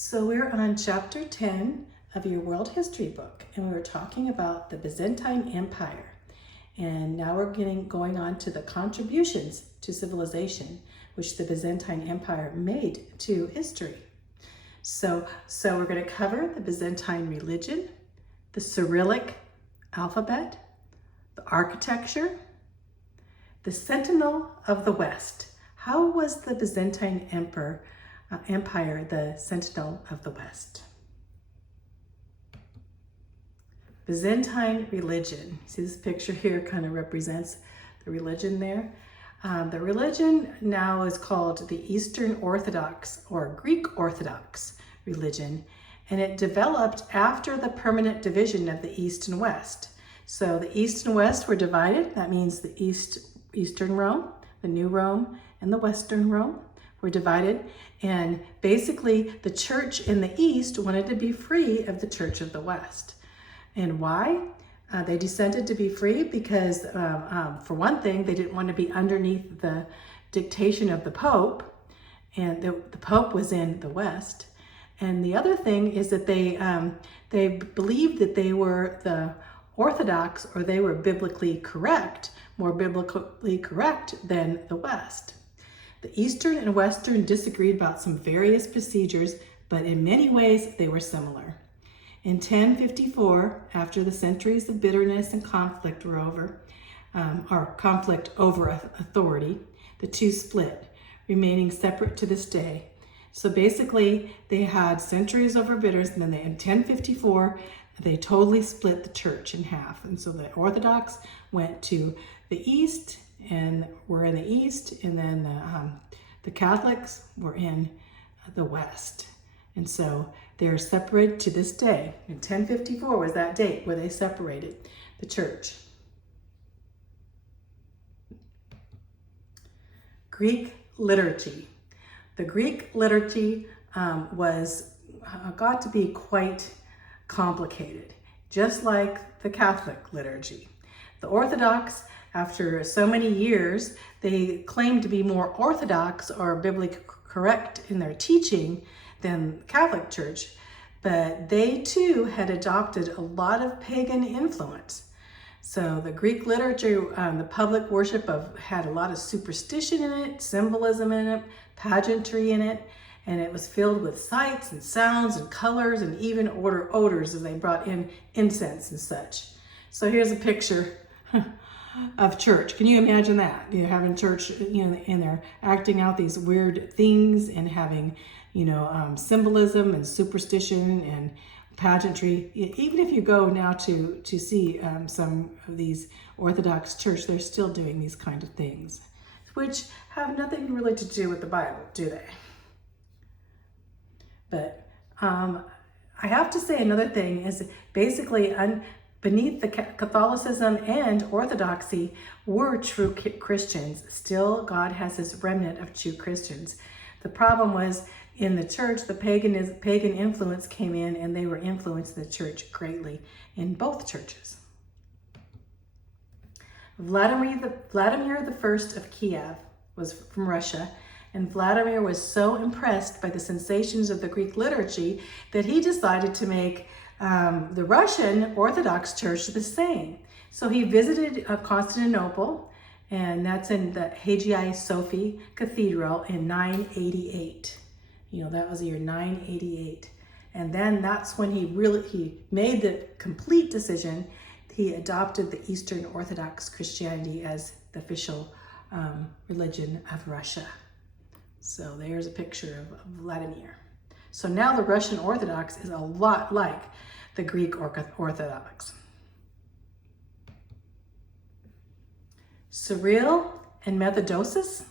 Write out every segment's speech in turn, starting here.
So we're on chapter 10 of your world history book, and we're talking about the Byzantine Empire. And now we're going on to the contributions to civilization, which the Byzantine Empire made to history. So we're going to cover the Byzantine religion, the Cyrillic alphabet, the architecture, the Sentinel of the West. How was the Byzantine Empire the Sentinel of the West? Byzantine religion. See, this picture here kind of represents the religion there. The religion now is called the Eastern Orthodox or Greek Orthodox religion, and it developed after the permanent division of the East and West. So the East and West were divided. That means the Eastern Rome, the New Rome, and the Western Rome were divided. And basically the church in the East wanted to be free of the church of the West. And why? They descended to be free because, for one thing, they didn't want to be underneath the dictation of the Pope, and the Pope was in the West. And the other thing is that they believed that they were the Orthodox, or they were biblically correct, more biblically correct than the West. The Eastern and Western disagreed about some various procedures, but in many ways they were similar. In 1054, after the centuries of bitterness and conflict were over, or conflict over authority, the two split, remaining separate to this day. So basically, they had centuries over bitterness, and then in 1054, they totally split the church in half. And so the Orthodox went to the East, and were in the East, and then the Catholics were in the West. And so they're separated to this day. And 1054 was that date where they separated the church. Greek liturgy. The Greek liturgy got to be quite complicated, just like the Catholic liturgy. The Orthodox, after so many years, they claimed to be more orthodox or biblically correct in their teaching than the Catholic Church, but they too had adopted a lot of pagan influence. So the Greek liturgy, the public worship had a lot of superstition in it, symbolism in it, pageantry in it, and it was filled with sights and sounds and colors and even odors as they brought in incense and such. So here's a picture of church. Can you imagine that? You're having church, and they're acting out these weird things and having, symbolism and superstition and pageantry. Even if you go now to see some of these Orthodox church, they're still doing these kind of things, which have nothing really to do with the Bible, do they? But I have to say another thing is basically beneath the Catholicism and Orthodoxy were true Christians. Still, God has his remnant of true Christians. The problem was in the church, the pagan influence came in, and they were influencing the church greatly in both churches. Vladimir I of Kiev was from Russia, and Vladimir was so impressed by the sensations of the Greek liturgy that he decided to make the Russian Orthodox Church the same. So he visited Constantinople, and that's in the Hagia Sophia Cathedral in 988. That was the year 988. And then that's when he made the complete decision. He adopted the Eastern Orthodox Christianity as the official religion of Russia. So there's a picture of Vladimir. So now the Russian Orthodox is a lot like the Greek Orthodox. Cyril and Methodiosis,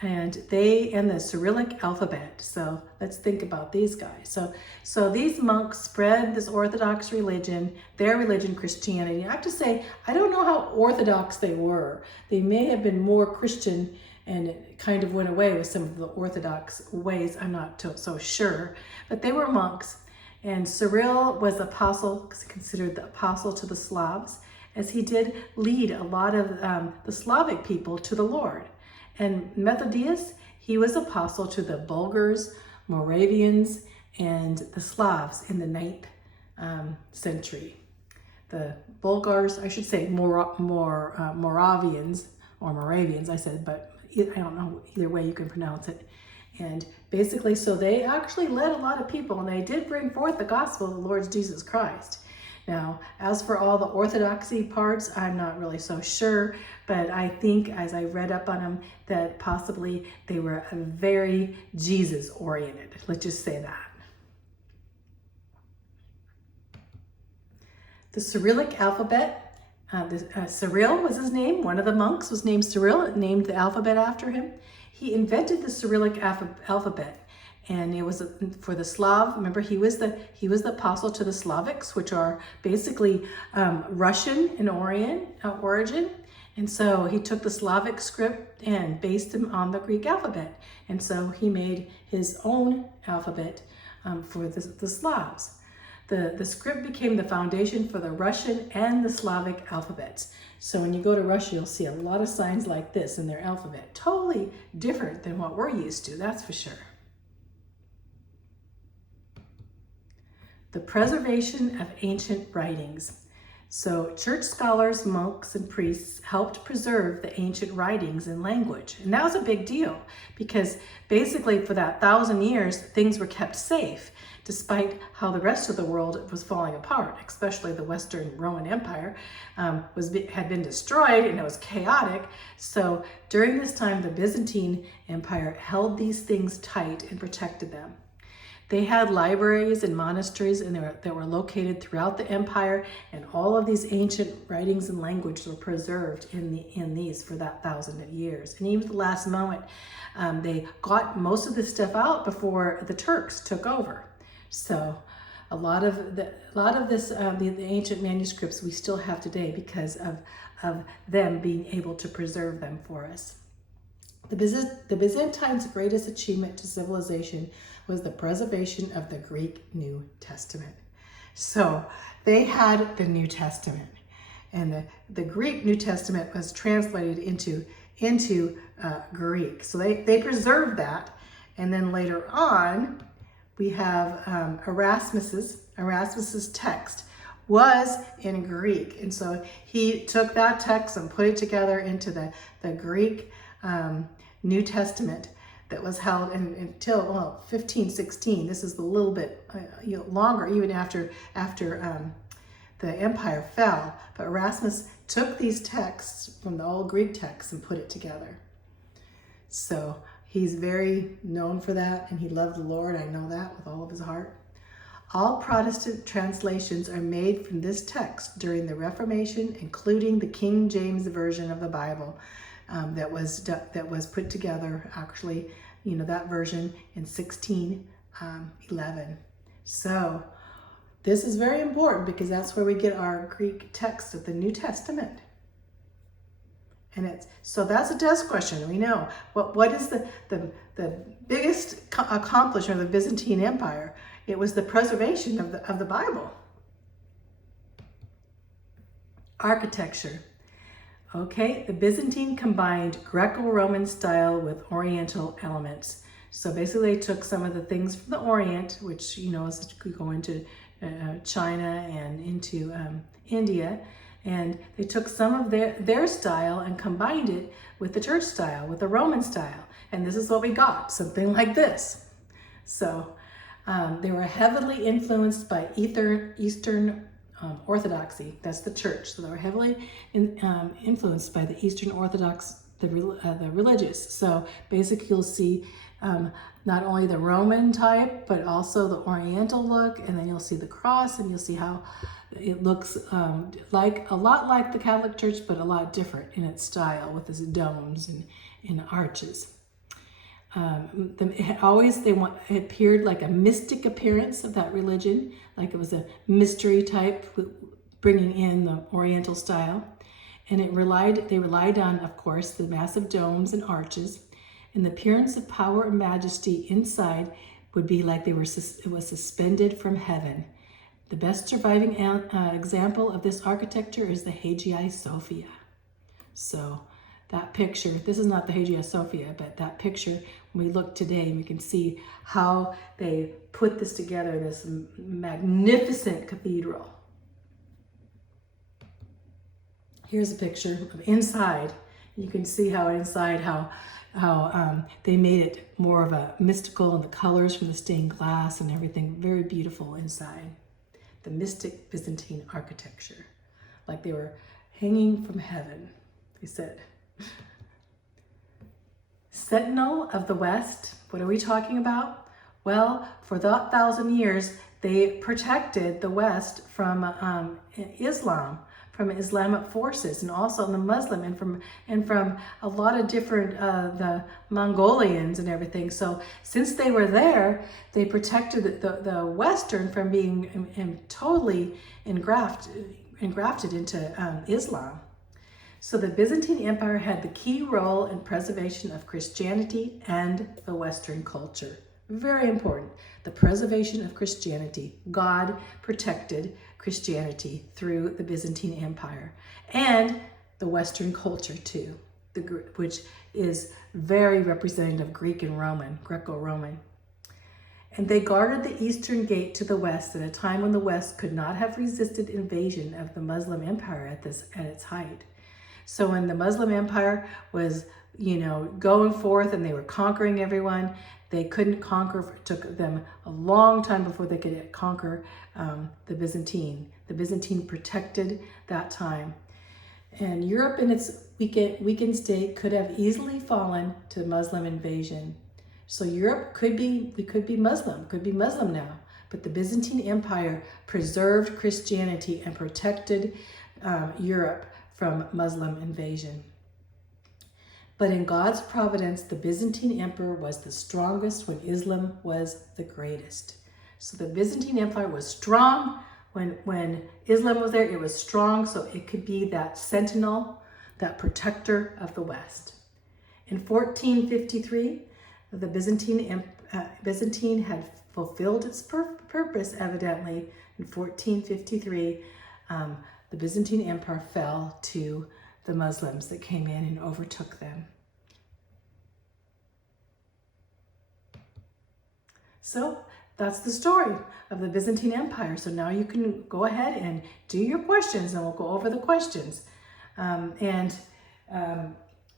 and the Cyrillic alphabet. So let's think about these guys. So these monks spread this Orthodox religion, their religion, Christianity. I have to say, I don't know how Orthodox they were. They may have been more Christian, and it kind of went away with some of the Orthodox ways. I'm not so sure, but they were monks. And Cyril was considered the apostle to the Slavs, as he did lead a lot of the Slavic people to the Lord. And Methodius, he was apostle to the Bulgars, Moravians, and the Slavs in the 9th century. The Bulgars, I should say Moravians, or Moravians, I said, but I don't know either way you can pronounce it. And basically, so they actually led a lot of people, and they did bring forth the gospel of the Lord Jesus Christ. Now, as for all the orthodoxy parts, I'm not really so sure, but I think as I read up on them, that possibly they were very Jesus-oriented. Let's just say that. The Cyrillic alphabet, Cyril was his name. One of the monks was named Cyril, named the alphabet after him. He invented the Cyrillic alphabet, and it was for the Slav. Remember, he was the apostle to the Slavics, which are basically Russian in origin. And so he took the Slavic script and based them on the Greek alphabet. And so he made his own alphabet for the Slavs. The script became the foundation for the Russian and the Slavic alphabets. So when you go to Russia, you'll see a lot of signs like this in their alphabet. Totally different than what we're used to, that's for sure. The preservation of ancient writings. So church scholars, monks, and priests helped preserve the ancient writings and language. And that was a big deal because basically for that 1,000 years, things were kept safe despite how the rest of the world was falling apart, especially the Western Roman Empire had been destroyed and it was chaotic. So during this time, the Byzantine Empire held these things tight and protected them. They had libraries and monasteries that were located throughout the empire, and all of these ancient writings and languages were preserved in these for that 1,000 years. And even at the last moment, they got most of this stuff out before the Turks took over. So a lot of the ancient manuscripts we still have today because of them being able to preserve them for us. The Byzantines' greatest achievement to civilization was the preservation of the Greek New Testament. So they had the New Testament, and the Greek New Testament was translated into Greek. So they preserved that, and then later on we have Erasmus's text was in Greek, and so he took that text and put it together into the Greek New Testament that was held until 1516. This is a little bit longer, even after the empire fell. But Erasmus took these texts from the old Greek texts and put it together. So he's very known for that, and he loved the Lord. I know that with all of his heart. All Protestant translations are made from this text during the Reformation, including the King James Version of the Bible. That was put together, actually, that version in 1611. So this is very important because that's where we get our Greek text of the New Testament. And so that's a test question. We know what is the biggest accomplishment of the Byzantine Empire? It was the preservation of the Bible. Architecture. Okay, the Byzantine combined Greco-Roman style with Oriental elements. So basically they took some of the things from the Orient, which, as we go into China and into India, and they took some of their style and combined it with the church style, with the Roman style. And this is what we got, something like this. So they were heavily influenced by Eastern Orthodoxy. That's the church. So they were heavily influenced by the Eastern Orthodox, the religious. So basically you'll see not only the Roman type, but also the Oriental look, and then you'll see the cross, and you'll see how it looks a lot like the Catholic Church, but a lot different in its style with its domes and arches. It appeared like a mystic appearance of that religion, like it was a mystery type, bringing in the Oriental style. And they relied on, of course, the massive domes and arches, and the appearance of power and majesty inside would be like it was suspended from heaven. The best surviving example of this architecture is the Hagia Sophia. So that picture. This is not the Hagia Sophia, but that picture, when we look today, we can see how they put this together, this magnificent cathedral. Here's a picture of inside. You can see how inside, how they made it more of a mystical, and the colors from the stained glass and everything, very beautiful inside. The mystic Byzantine architecture, like they were hanging from heaven, they said. Sentinel of the West, what are we talking about? Well, for the 1,000 years, they protected the West from Islam, from Islamic forces, and also the Muslim, and from a lot of different the Mongolians and everything. So since they were there, they protected the Western from being totally engrafted into Islam. So the Byzantine Empire had the key role in preservation of Christianity and the Western culture. Very important. The preservation of Christianity. God protected Christianity through the Byzantine Empire and the Western culture too, which is very representative of Greek and Roman, Greco-Roman. And they guarded the eastern gate to the west at a time when the West could not have resisted invasion of the Muslim Empire at its height. So when the Muslim Empire was, going forth and they were conquering everyone, they couldn't conquer. It took them a long time before they could conquer the Byzantine. The Byzantine protected that time. And Europe in its weakened state could have easily fallen to Muslim invasion. So Europe could be Muslim now. But the Byzantine Empire preserved Christianity and protected Europe from Muslim invasion. But in God's providence, the Byzantine Emperor was the strongest when Islam was the greatest. So the Byzantine Empire was strong when Islam was there. It was strong, so it could be that sentinel, that protector of the West. In 1453, the Byzantine had fulfilled its purpose, evidently. In 1453, the Byzantine Empire fell to the Muslims that came in and overtook them. So that's the story of the Byzantine Empire. So now you can go ahead and do your questions, and we'll go over the questions. We'll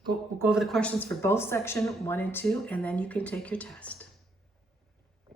go over the questions for both section 1 and 2, and then you can take your test.